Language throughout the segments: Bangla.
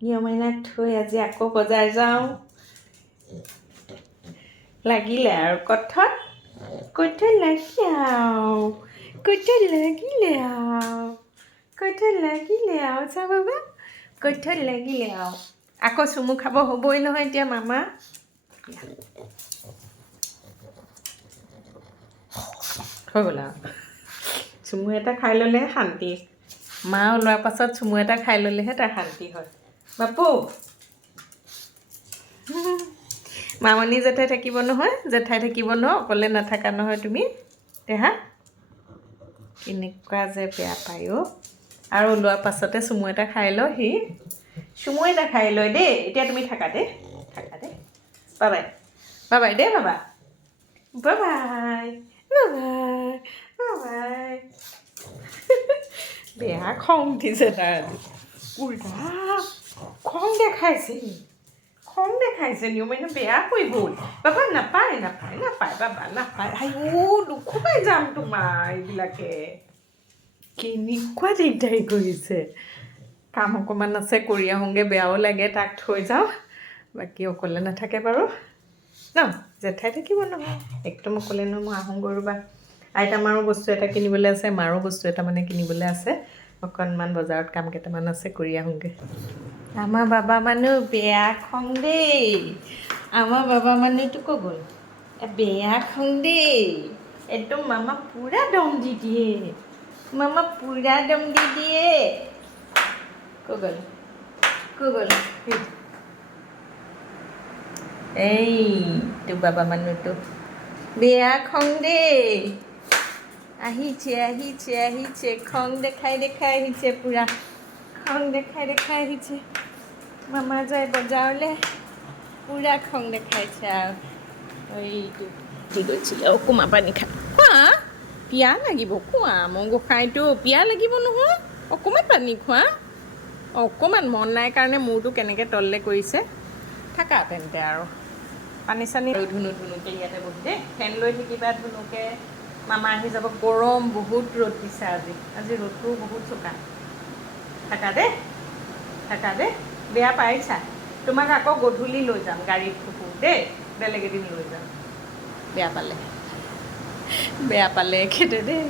নিয়মাইনাক থৈ আজি আকৌ বজাৰ যাওঁ। লাগিলে আৰু কথত কথত লাগিলে আৰু। কথত লাগিলে আৰু। কথত লাগিলে আৰু, চা বাবা। কথত লাগিলে আৰু। আকৌ চুমু খাব হ'বই নহয় এতিয়া মামা। হৈ গ'ল আৰু। চুমু এটা খাই ল'লেহে শান্তি। মা ওলোৱাৰ পাছত চুমু এটা খাই ল'লেহে তাৰ শান্তি হয়। বাপু। মামনি জেঠাই থাকিব নহয় জেঠাই থাকিব ন, অকলে নাথাকা নহয় তুমি। দেহা কেনেকুৱা যে বেয়া পায় অ' আৰু ওলোৱাৰ পাছতে চুমু এটা খাই ল সি। চুমু এটা খাই লয় দেই। এতিয়া তুমি থাকা দেই থাকা দেই বাবাই বাবাই দেই বাবা। বাবাই বাবাই বাবাই বেয়া খং উঠিছে তাৰ আজি। উল্টা। খং দেখাইছে নি খং দেখাইছে নি মানে বেয়া হৈ গ'ল বাবা নাপায় নাপায় নাপায় বাবা নাপায় আইও দুখ পাই যাম তোমাৰ এইবিলাকে কেনেকুৱা দিগদাৰী কৰিছে কাম অকণমান আছে কৰি আহোঁগৈ বেয়াও লাগে তাক থৈ যাওঁ বাকী অকলে নাথাকে বাৰু ন জেঠাই থাকিব নহয় একদম অকলে নহয় মই আহোঁগৈ ৰ'বা আইতা মাৰো বস্তু এটা কিনিবলৈ আছে মাৰো বস্তু এটা মানে কিনিবলৈ আছে অকণমান বজাৰত কাম কেইটামান আছে কৰি আহোঁগৈ আমাৰ বাবা মানুহ বেয়া খং দেই আমাৰ বাবা মানুহটো গ'ল বেয়া খং দেই একদম মামা পূৰা দম দি দিয়ে। মামা পূৰা দম দি দিয়ে ক'ত গ'ল এই। এইটো বাবা মানুহটো বেয়া খং দেই আহিছে আহিছে আহিছে খং দেখাই দেখাই আহিছে পূৰা খং দেখাই দেখাই আহিছে মামা যায় বজাৰলৈ পূৰা খং দেখাইছে আৰু। অকুমা পানী খা খোৱা? পিয়া লাগিব খোৱা। মই গোসাঁইটো পিয়া লাগিব নহয়। অকণমান পানী খোৱা। অকণমান মন নাই কাৰণে মূৰটো কেনেকৈ তললৈ কৰিছে। থাকা তেন্তে আৰু। পানী চানী ধুনু ধুনুকৈ ইয়াতে বহি দেই ফেন লৈ থাকিবা ধুনুকৈ। মামা আহি যাব। গৰম বহুত ৰ'দ দিছে আজি। আজি ৰ'দটোও বহুত চোকা। থাকা দেই থাকা দেই বেয়া পাইছা তোমাক আকৌ গধূলি লৈ যাম গাড়ীত ফুকো দেই বেলেগ এদিন লৈ যাম। বেয়া পালে। বেয়া পালে এখেতে দেই।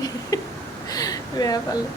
বেয়া পালে।